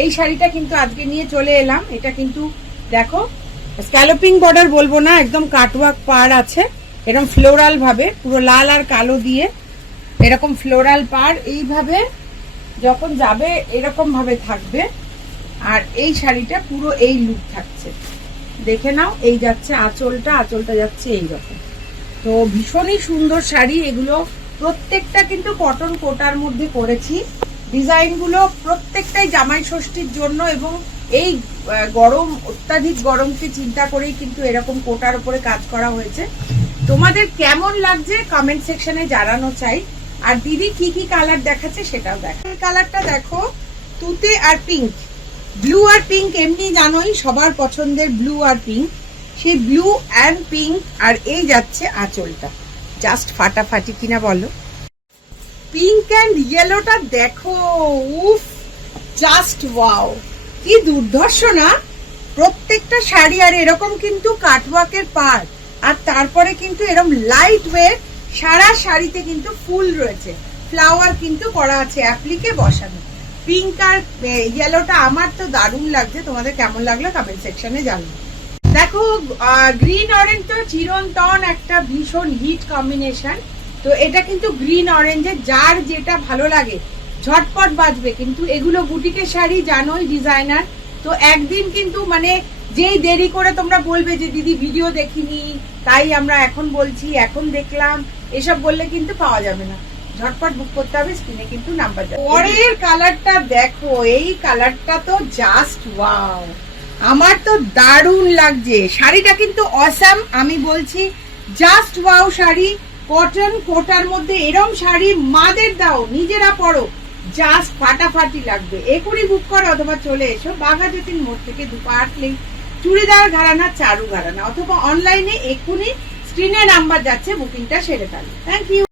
এই শাড়িটা কিন্তু আজকে নিয়ে চলে এলাম। এটা কিন্তু দেখো স্ক্যালোপিং বর্ডার বলবো না, একদম কাটওয়ার্ক পাড় আছে, এরকম ফ্লোরাল ভাবে পুরো লাল আর কালো দিয়ে এরকম ফ্লোরাল পাড় এইভাবে যখন যাবে এরকম ভাবে থাকবে। আর এই শাড়িটা পুরো এই লুক থাকছে, দেখে নাও। এই যাচ্ছে আঁচলটা, আঁচলটা যাচ্ছে এইরকম। তো ভীষণই সুন্দর শাড়ি এগুলো, প্রত্যেকটা কিন্তু কটন কোটার মধ্যে করেছি। ডিজাইনগুলো প্রত্যেকটাই জামাই ষষ্ঠীর জন্য এবং এই গরম, অত্যাধিক গরমকে চিন্তা করেই কিন্তু এরকম কোটার উপরে কাজ করা হয়েছে। তোমাদের কেমন লাগছে কমেন্ট সেকশনে জানানো চাই। আর দিদি কি কি কালার দেখাচ্ছে সেটাও দেখো। এই কালারটা দেখো, তুতে আর পিঙ্ক, ব্লু আর পিঙ্ক এমনি জানোই সবার পছন্দের ব্লু আর পিঙ্ক, সেই ব্লু অ্যান্ড পিঙ্ক। আর এই যাচ্ছে আঁচলটা, জাস্ট ফাটাফাটি কিনা বলো। পিঙ্ক অ্যান্ড ইয়েলোটা দেখো, উফ জাস্ট ওয়াও, কি দুর্ধর্ষ না প্রত্যেকটা শাড়ি। আর এরকম কিন্তু কাটওয়ার্কের পার, আর তারপরে কিন্তু এরকম লাইট ওয়েট সারা শাড়িতে কিন্তু ফুল রয়েছে, ফ্লাওয়ার কিন্তু করা আছে অ্যাপ্লিকে বসানো। পিঙ্ক আর ইয়েলোটা আমার তো দারুণ লাগছে, তোমাদের কেমন লাগলো কমেন্ট সেকশনে জানাও। দেখো গ্রিন অরেঞ্জ তো চিরন্তন একটা ভীষণ হিট কম্বিনেশন। তো এটা কিন্তু গ্রিন অরেঞ্জে যার যেটা ভালো লাগে ঝটপট বাজবে। কিন্তু এগুলো বুটিকের শাড়ি জানোই, ডিজাইনার। তো একদিন কিন্তু মানে যেই দেরি করে তোমরা বলবে যে দিদি ভিডিও দেখিনি তাই আমরা এখন বলছি, এখন দেখলাম, এসব বললে কিন্তু পাওয়া যাবে না, ঝটপট বুক করতে হবে। স্ক্রিনে কিন্তু নাম্বার যাবে। পরের কালারটা দেখো, এই কালারটা তো জাস্ট ওয়াও, আমার তো দারুণ লাগছে শাড়িটা, কিন্তু অসাম। আমি বলছি জাস্ট ওয়াও শাড়ি, কটন কোটার মধ্যে এরম শাড়ি মাদের দাও, নিজেরা পরো, জাস্ট ফাটাফাটি লাগবে। এখনই বুক করো অথবা চলে এসো বাঘাযতীন মোড় থেকে দুপা হাঁটলেই চুড়িদার ঘরানা, চারু ঘরানা, অথবা অনলাইনে এখনই স্ক্রিনে নাম্বার যাচ্ছে, বুকিংটা সেরে ফেলো। Thank you.